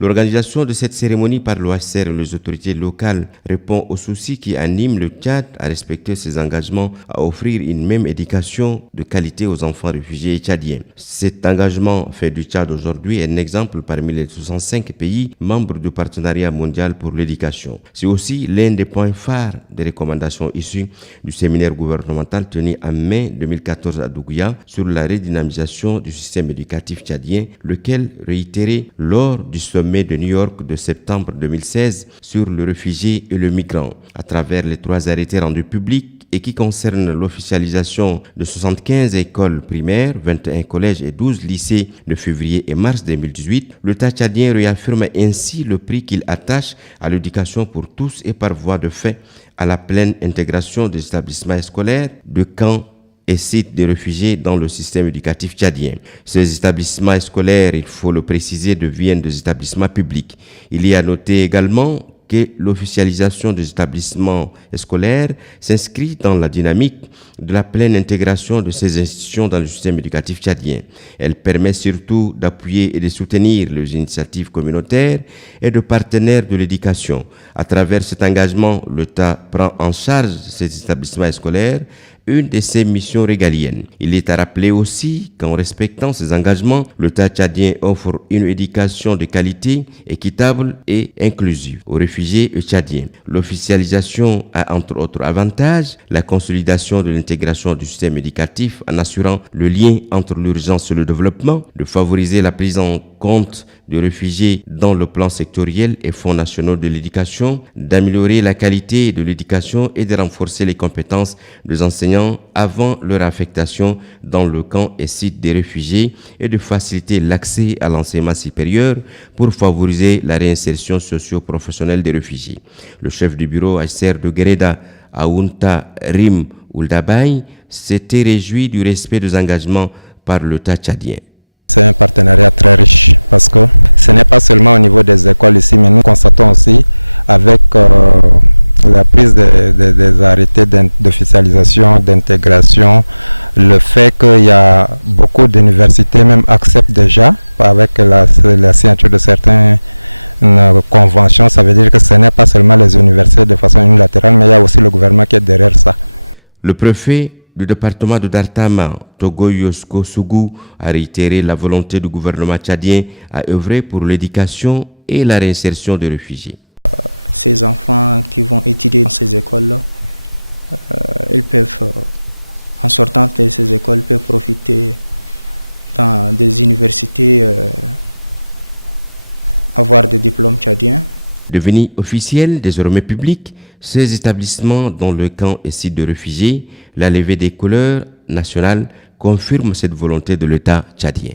L'organisation de cette cérémonie par l'OHCR et les autorités locales répond aux soucis qui animent le Tchad à respecter ses engagements à offrir une même éducation de qualité aux enfants réfugiés tchadiens. Cet engagement fait du Tchad aujourd'hui un exemple parmi les 65 pays membres du Partenariat mondial pour l'éducation. C'est aussi l'un des points phares des recommandations issues du séminaire gouvernemental tenu en mai 2014 à Douguia sur la redynamisation du système éducatif tchadien, lequel réitéré lors du sommet de New York de septembre 2016 sur le réfugié et le migrant. À travers les 3 arrêtés rendus publics et qui concernent l'officialisation de 75 écoles primaires, 21 collèges et 12 lycées de février et mars 2018, l'État tchadien réaffirme ainsi le prix qu'il attache à l'éducation pour tous et par voie de fait à la pleine intégration des établissements scolaires, de camps et sites de réfugiés dans le système éducatif tchadien. Ces établissements scolaires, il faut le préciser, deviennent des établissements publics. Il y a noté également que l'officialisation des établissements scolaires s'inscrit dans la dynamique de la pleine intégration de ces institutions dans le système éducatif tchadien. Elle permet surtout d'appuyer et de soutenir les initiatives communautaires et de partenaires de l'éducation. À travers cet engagement, l'État prend en charge ces établissements scolaires, une de ses missions régaliennes. Il est à rappeler aussi qu'en respectant ses engagements, l'État tchadien offre une éducation de qualité, équitable et inclusive aux réfugiés tchadiens. L'officialisation a entre autres avantages la consolidation de l'intégration du système éducatif en assurant le lien entre l'urgence et le développement, de favoriser la prise en compte des réfugiés dans le plan sectoriel et fonds nationaux de l'éducation, d'améliorer la qualité de l'éducation et de renforcer les compétences des enseignants avant leur affectation dans le camp et site des réfugiés et de faciliter l'accès à l'enseignement supérieur pour favoriser la réinsertion socio-professionnelle des réfugiés. Le chef du bureau HCR de Guéreda, Aounta Rim Ouldabaye, s'était réjoui du respect des engagements par l'État tchadien. C'est un partenariat très riche parce que ce n'est pas seulement au niveau des écoles ici, mais nous constatons aussi avec la prise des arrêtés d'officialisation, d'intégration, le fait qu'il y a beaucoup d'universités même acceptent déjà avec la signature de certaines conventions. Ça veut dire que ce n'est pas seulement les universités de façon unilatérale, mais il y a aussi le gouvernement qui est derrière ça. Le préfet du département de Dartama, Togo Yosko Sougou, a réitéré la volonté du gouvernement tchadien à œuvrer pour l'éducation et la réinsertion des réfugiés. Ces enfants qui vont étudier dans ces écoles-là, ils peuvent, en sortant de ces écoles, peuvent profiter dans des universités, avoir des diplômes tchadiens. Devenus officiels, désormais publics, ces établissements dont le camp et site de réfugiés, la levée des couleurs nationales confirme cette volonté de l'État tchadien.